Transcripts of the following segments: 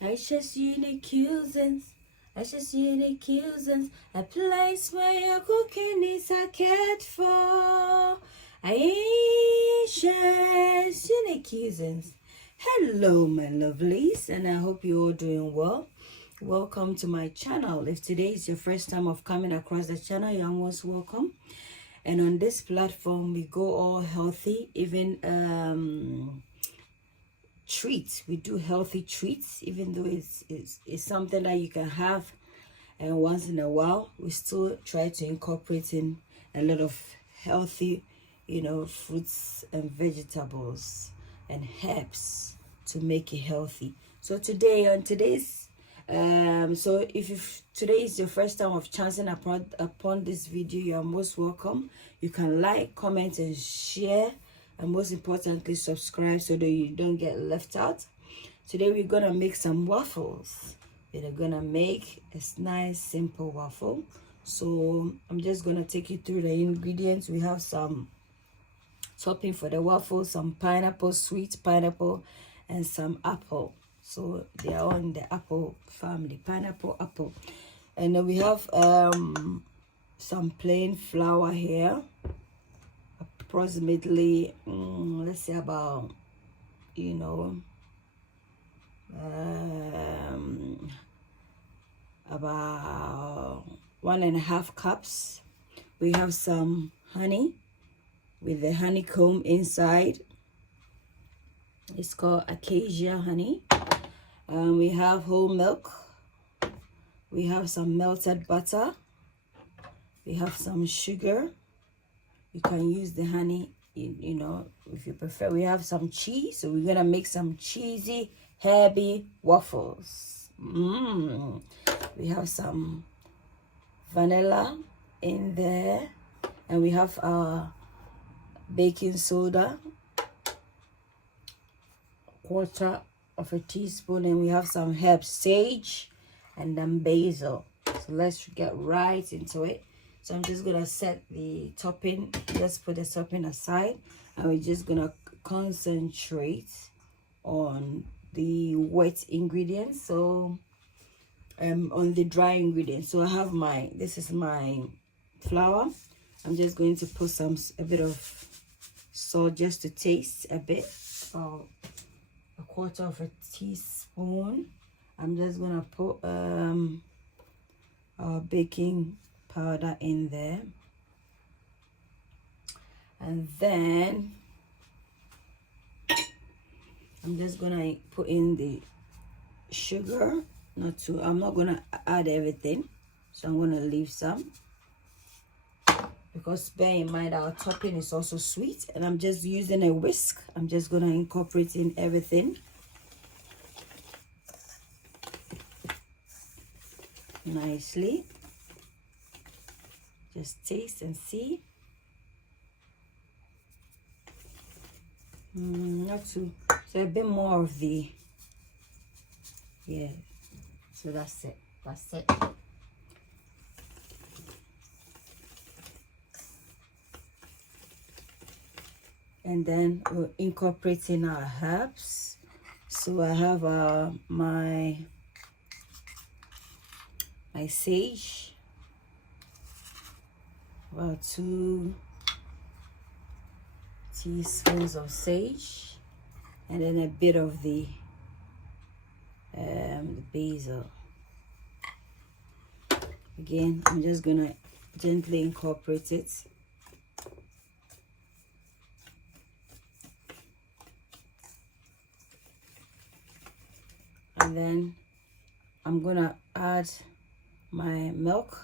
Ayesha's unique cuisines. Ayesha's unique cuisines. A place where your cooking is a cared for. Ayesha's unique cuisines. Hello, my lovelies, and I hope you're all doing well. Welcome to my channel. If today is your first time of coming across the channel, you're most welcome. And on this platform, we go all healthy, even treats. We do healthy treats, even though it's something that you can have and once in a while. We still try to incorporate in a lot of healthy, fruits and vegetables and herbs to make it healthy. So today, on today's so if today is your first time of chancing upon this video, you are most welcome. You can like, comment, and share, and most importantly subscribe so that you don't get left out. Today we're gonna make some waffles. We're gonna make a nice simple waffle. So I'm just gonna take you through the ingredients. We have some topping for the waffle, some pineapple, sweet pineapple, and some apple. So they are all in the apple family, pineapple, apple. And then we have some plain flour here, approximately let's say about about 1.5 cups. We have some honey with the honeycomb inside. It's called Acacia honey. We have whole milk. We have some melted butter. We have some sugar. You can use the honey, if you prefer. We have some cheese, so we're gonna make some cheesy, herby waffles. We have some vanilla in there, and we have our baking soda, 1/4 of a teaspoon, and we have some herbs, sage and then basil. So let's get right into it. So I'm just gonna set the topping, just put the topping aside, and we're just gonna concentrate on the wet ingredients, so on the dry ingredients. So I have this is my flour. I'm just going to put a bit of salt just to taste a bit, about 1/4 of a teaspoon. I'm just gonna put our baking powder in there, and then I'm just gonna put in the sugar. I'm not gonna add everything, so I'm gonna leave some, because bear in mind our topping is also sweet, and I'm just using a whisk. I'm just gonna incorporate in everything nicely. Just taste and see. Not too, so a bit more of the, yeah. So that's it. And then we'll incorporate in our herbs. So I have my sage, about 2 teaspoons of sage, and then a bit of the basil. Again, I'm just gonna gently incorporate it. And then I'm gonna add my milk.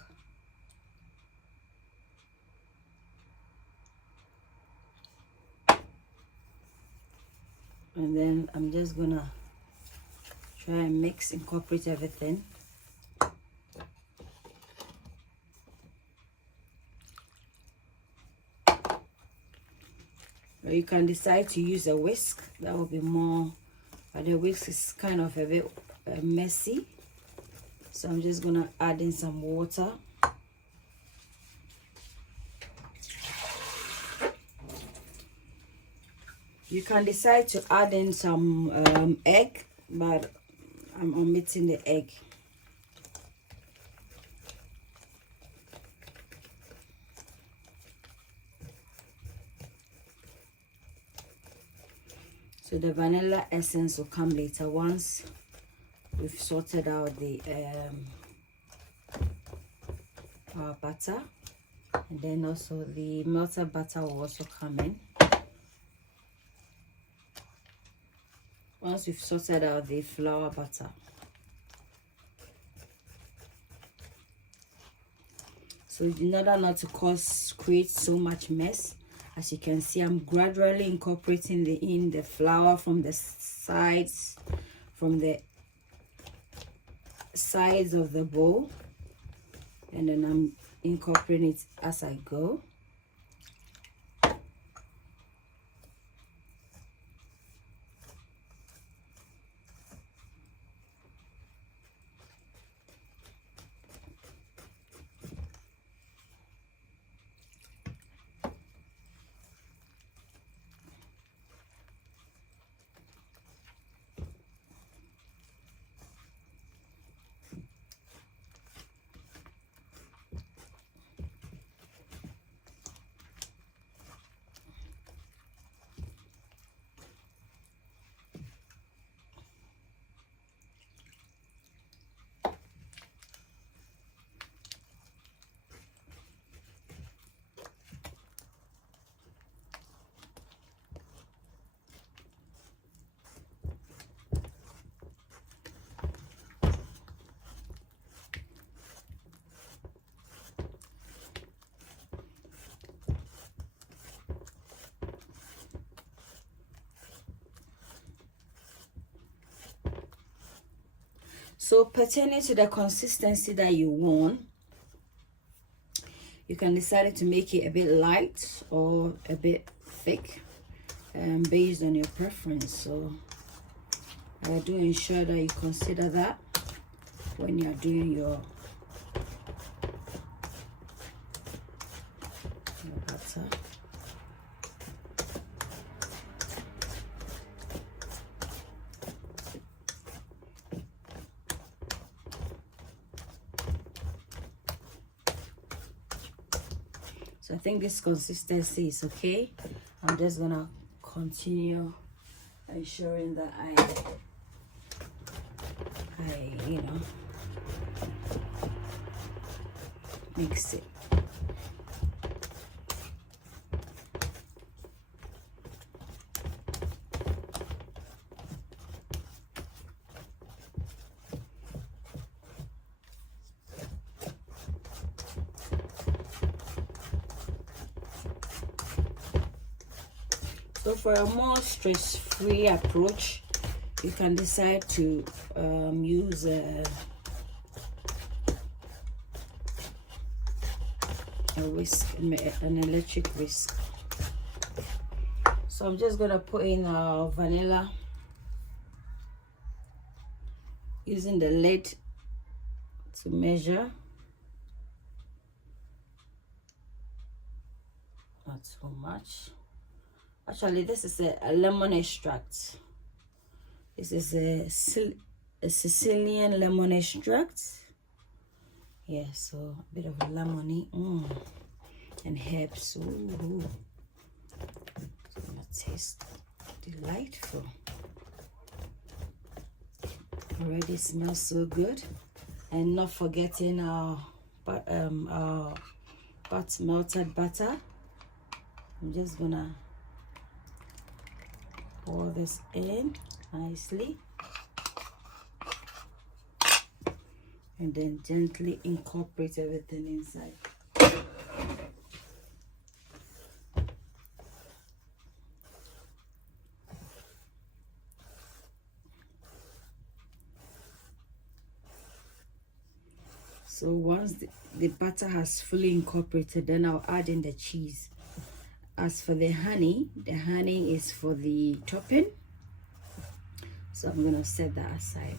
And then I'm just gonna try and incorporate everything. Or you can decide to use a whisk, that will be more, but the whisk is kind of a bit messy. So I'm just gonna add in some water. You can decide to add in some egg, but I'm omitting the egg. So the vanilla essence will come later once we've sorted out the our butter, and then also the melted butter will also come in once we've sorted out the flour butter. So in order not to create so much mess, as you can see, I'm gradually incorporating the flour from the sides, of the bowl, and then I'm incorporating it as I go. So pertaining to the consistency that you want, you can decide to make it a bit light or a bit thick, based on your preference. So I do ensure that you consider that when you're doing your butter. So I think this consistency is okay. I'm just gonna continue ensuring that I mix it. So for a more stress-free approach, you can decide to use a whisk, an electric whisk. So I'm just gonna put in our vanilla using the lid to measure. Not so much. Actually, this is a lemon extract. This is a Sicilian lemon extract. Yeah, so a bit of lemony and herbs. Ooh, it's gonna taste delightful. Already smells so good. And not forgetting our melted butter. I'm just gonna pour this in nicely and then gently incorporate everything inside. So once the butter has fully incorporated, then I'll add in the cheese. As for the honey is for the topping. So I'm going to set that aside.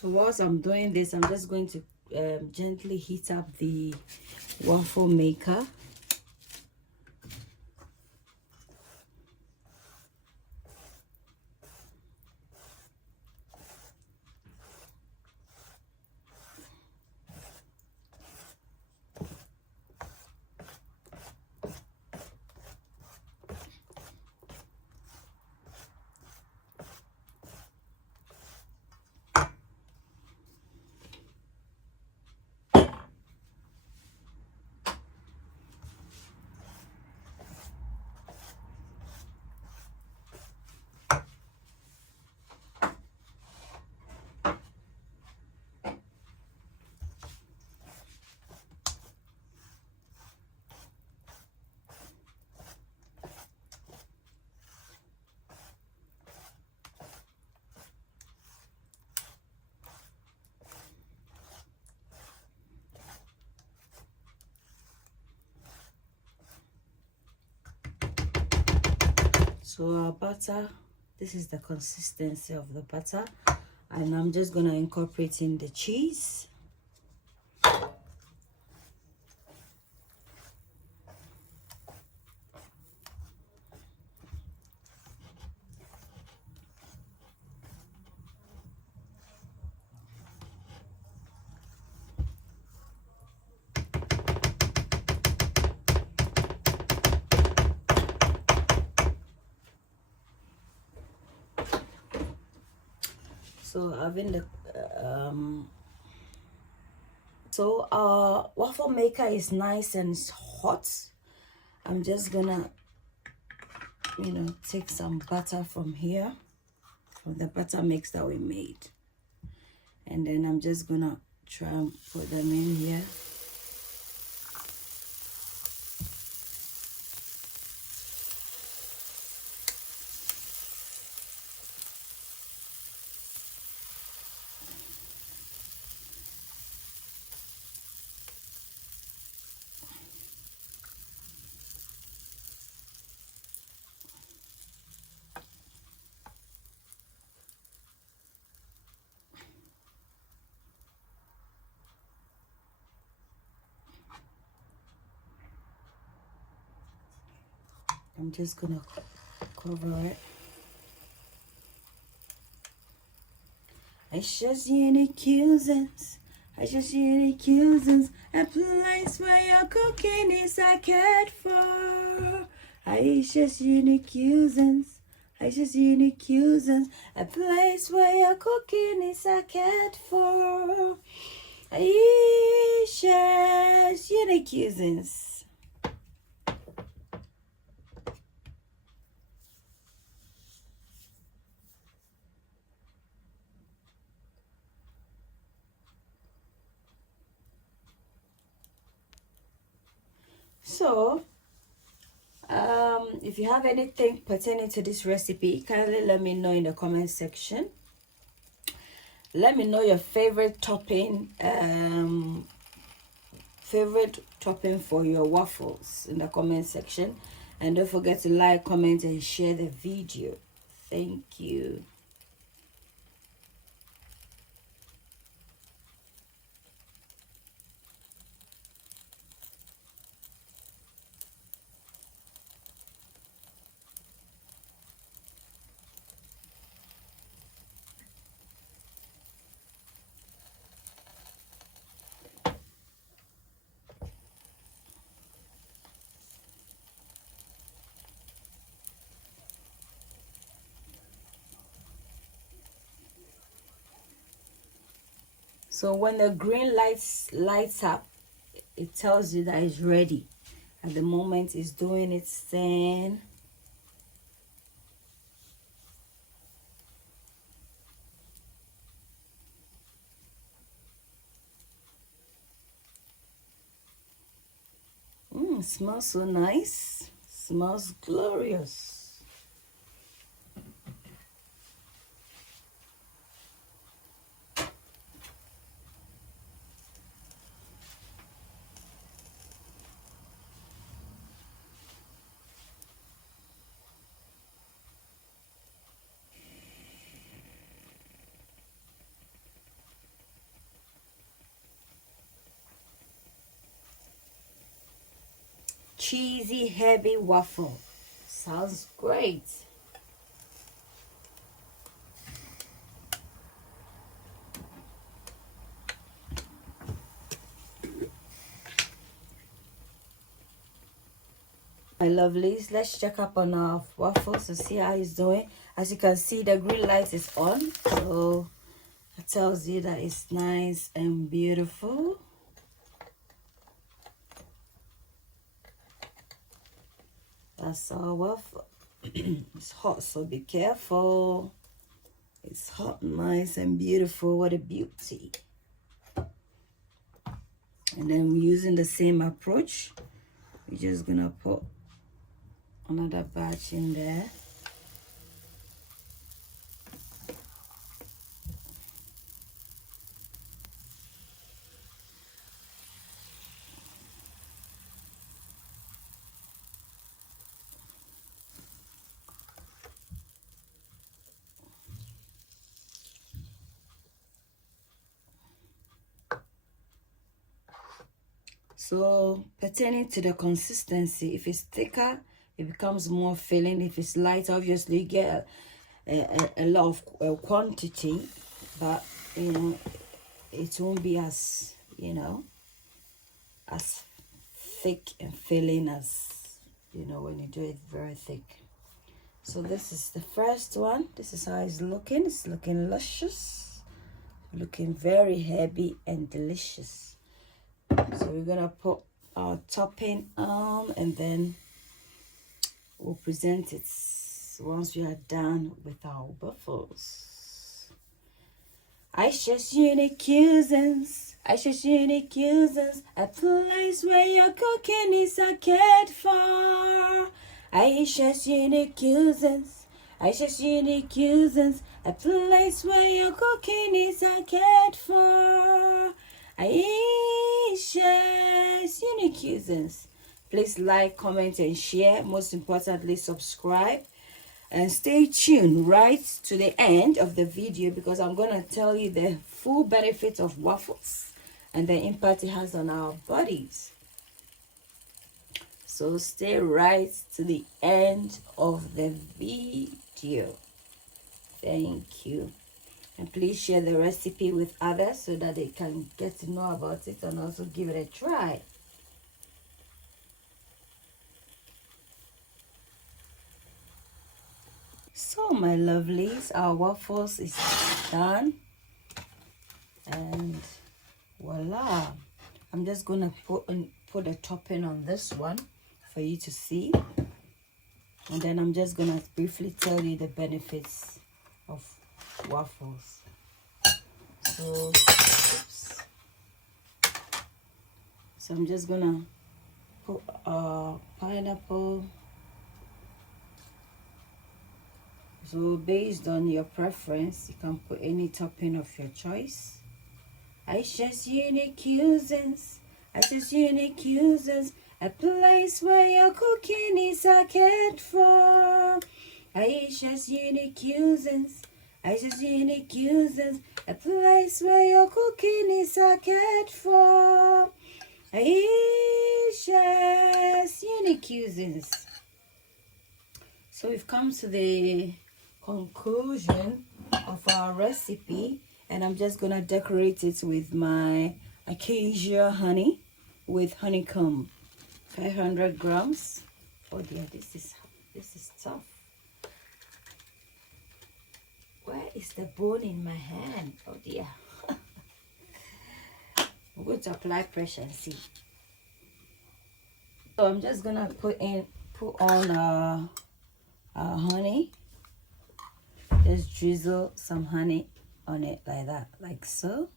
So whilst I'm doing this, I'm just going to gently heat up the waffle maker. So our butter, this is the consistency of the butter, and I'm just gonna incorporate in the cheese. So having the so our waffle maker is nice and it's hot. I'm just gonna, you know, take some butter from here, from the butter mix that we made, and then I'm just gonna try and put them in here. I'm just gonna cover it. Ayesha's unique cuisines. Ayesha's unique cuisines. A place where your cooking is cared for. Ayesha's unique cuisines. Ayesha's unique cuisines. A place where your cooking is cared for. Ayesha's unique cuisines. So, if you have anything pertaining to this recipe, kindly let me know in the comment section. Let me know your favorite topping, for your waffles in the comment section, and don't forget to like, comment, and share the video. Thank you. So when the green lights up, it tells you that it's ready. At the moment, it's doing its thing. Smells so nice. Smells glorious. cheesy heavy waffle. Sounds great. My lovelies, let's check up on our waffles to see how it's doing. As you can see, the green light is on, so it tells you that it's nice and beautiful. That's our waffle. It's hot, so be careful. It's hot, nice and beautiful. What a beauty. And then we're using the same approach. We're just gonna put another batch in there. So pertaining to the consistency, if it's thicker, it becomes more filling. If it's light, obviously you get a lot of quantity, but you know, it won't be as, you know, as thick and filling as, you know, when you do it very thick. So this is the first one. This is how it's looking. It's looking luscious, looking very heavy and delicious. So we're gonna put our topping on, and then we'll present it once we are done with our waffles. Ayesha's unique cuisines, Ayesha's unique cuisines, a place where your cooking is cared for. Ayesha's unique cuisines, Ayesha's unique cuisines, a place where your cooking is cared for. Ayesha's unique cuisines. Please like, comment, and share. Most importantly, subscribe. And stay tuned right to the end of the video, because I'm going to tell you the full benefits of waffles and the impact it has on our bodies. So stay right to the end of the video. Thank you. And please share the recipe with others so that they can get to know about it and also give it a try. So my lovelies, our waffles is done. And voila. I'm just going to put a topping on this one for you to see. And then I'm just going to briefly tell you the benefits of waffles. So, oops. So I'm just gonna put pineapple. So based on your preference, you can put any topping of your choice. Ayesha's unique cuisines, Ayesha's unique cuisines, a place where your cooking is cared for. Ayesha's unique cuisines, Ayesha's unique cuisines, a place where your cooking is cared for. Ayesha's unique cuisines. So we've come to the conclusion of our recipe, and I'm just gonna decorate it with my acacia honey with honeycomb. 500 grams. Oh dear, this is tough. Where is the bone in my hand? Oh dear. I'm going to apply pressure and see. So I'm just gonna put on honey. Just drizzle some honey on it like that, like so.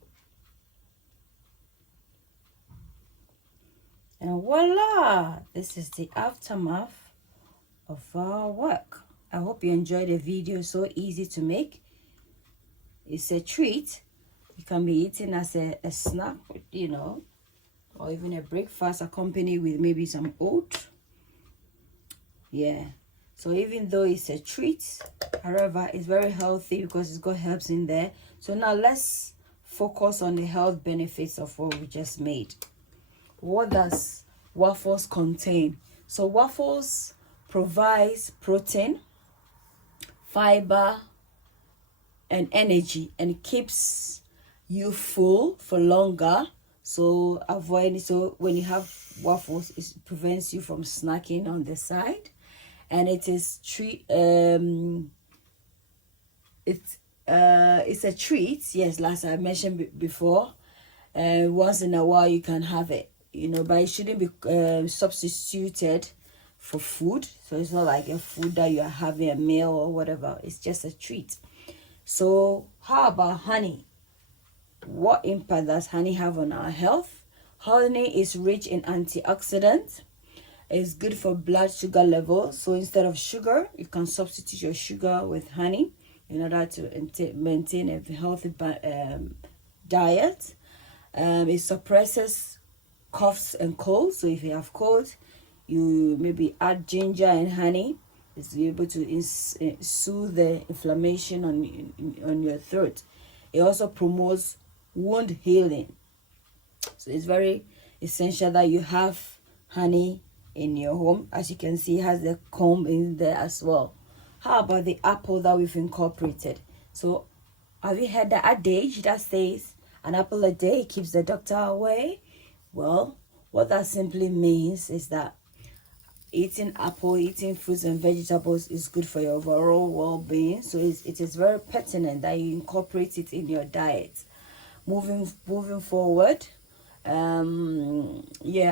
And voila! This is the aftermath of our work. I hope you enjoyed the video. So easy to make. It's a treat. You can be eating as a snack, you know, or even a breakfast accompanied with maybe some oat. Yeah. So even though it's a treat, however, it's very healthy because it's got herbs in there. So now let's focus on the health benefits of what we just made. What does waffles contain? So waffles provides protein, fiber, and energy, and keeps you full for longer. So avoid, so when you have waffles, it prevents you from snacking on the side. And it is it's a treat. Yes, last I mentioned before. Once in a while you can have it, you know, but it shouldn't be substituted for food. So it's not like a food that you are having a meal or whatever. It's just a treat. So how about honey? What impact does honey have on our health? Honey is rich in antioxidants. It's good for blood sugar levels. So instead of sugar, you can substitute your sugar with honey in order to maintain a healthy diet. It suppresses coughs and colds. So if you have cold, you maybe add ginger and honey. It's able to soothe the inflammation on your throat. It also promotes wound healing. So it's very essential that you have honey in your home. As you can see, it has the comb in there as well. How about the apple that we've incorporated? So have you heard the adage that says an apple a day keeps the doctor away? Well, what that simply means is that eating fruits and vegetables is good for your overall well-being. So it is very pertinent that you incorporate it in your diet. Moving forward,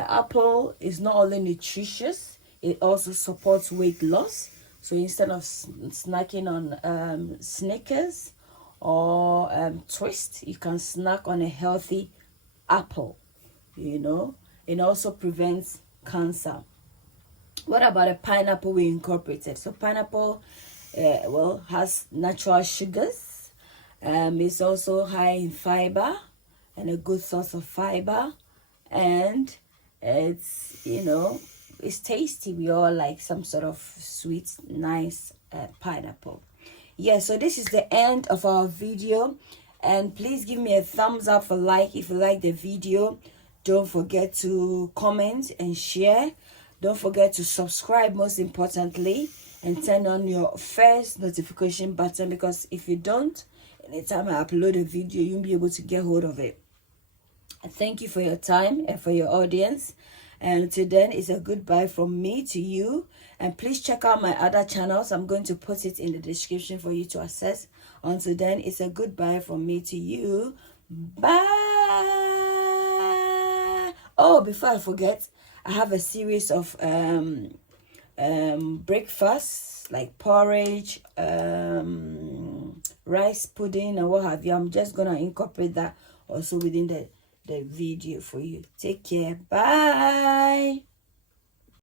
apple is not only nutritious, it also supports weight loss. So instead of snacking on Snickers or Twist, you can snack on a healthy apple, you know. It also prevents cancer. What about a pineapple we incorporated? So pineapple has natural sugars. It's also high in fiber and a good source of fiber, and it's, you know, it's tasty. We all like some sort of sweet, nice pineapple. Yeah, so this is the end of our video, and please give me a thumbs up for like if you like the video. Don't forget to comment and share. Don't forget to subscribe, most importantly, and turn on your first notification button, because if you don't, anytime I upload a video, you'll be able to get hold of it. And thank you for your time and for your audience. And until then, it's a goodbye from me to you. And please check out my other channels. I'm going to put it in the description for you to access. Until then, it's a goodbye from me to you. Bye. Oh, before I forget, I have a series of breakfasts like porridge, rice pudding, and what have you. I'm just gonna incorporate that also within the video for you. Take care. Bye.